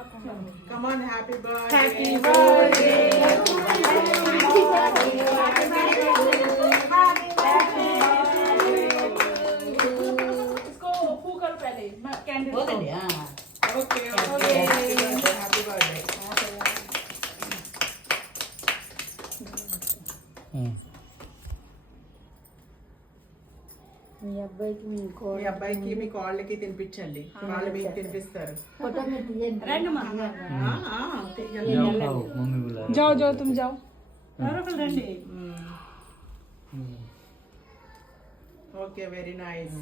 Come on, happy birthday. Happy birthday. इसको फू करो पहले कैंडल Okay. Happy birthday. మీ అబ్బాయికి మీ మీ అబ్బాయికి మీ కాళ్ళకి తినిపించండి, వాళ్ళు మీకు తినిపిస్తారు. ఫోటో తీయండి. जाओ जाओ तुम जाओ ఓకే, వెరీ నైస్.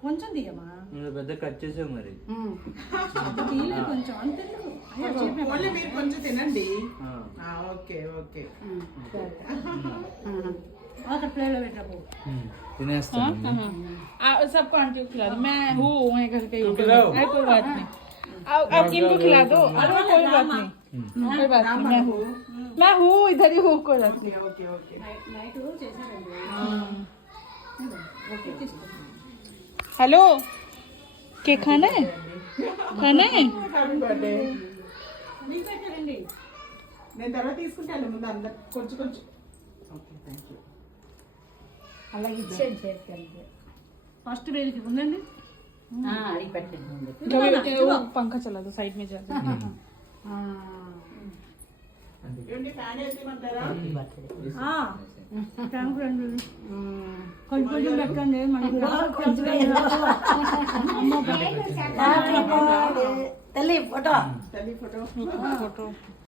కొంచెం తీయమా పెద్ద కట్ చేసావు మరి. కొంచెం అంతే ఓన్లీ మీరు కొంచెం తినండి. Okay okay. అక్కడ ప్లేట్లో పెట్టకు తినేస్తాను. सबको आंटी को खिला दो, मैं हूँ वहीं घर के अरे कोई बात नहीं, अब इनको खिला दो, अरे कोई बात नहीं, कोई बात नहीं, मैं हूँ इधर ही हूँ, कोई बात नहीं. Okay okay. నైట్ చేశారండి हेलो, केक खाना है, खाना है? Happy birthday. మీకు పెట్టారండి నేను తర్వాత తీసుకుంటాను, ముందు అందరు కొంచెం కొంచెం. Okay, thank you. అలాగే ఇచ్చేయండి చేతికి అంతే. ఫస్ట్ వేలికి ఉందండి అడిగి పెట్టండి ముందు. वो पंखा चला दो, साइड में जा दो. ఏమండి, ఫ్యాన్ వేసేయమంటారా? ట్యాంక్ రండి కొంచెం కొంచెం పెట్టండి మనకి తల్లి ఫోటో. తల్లి ఫోటో. फोटो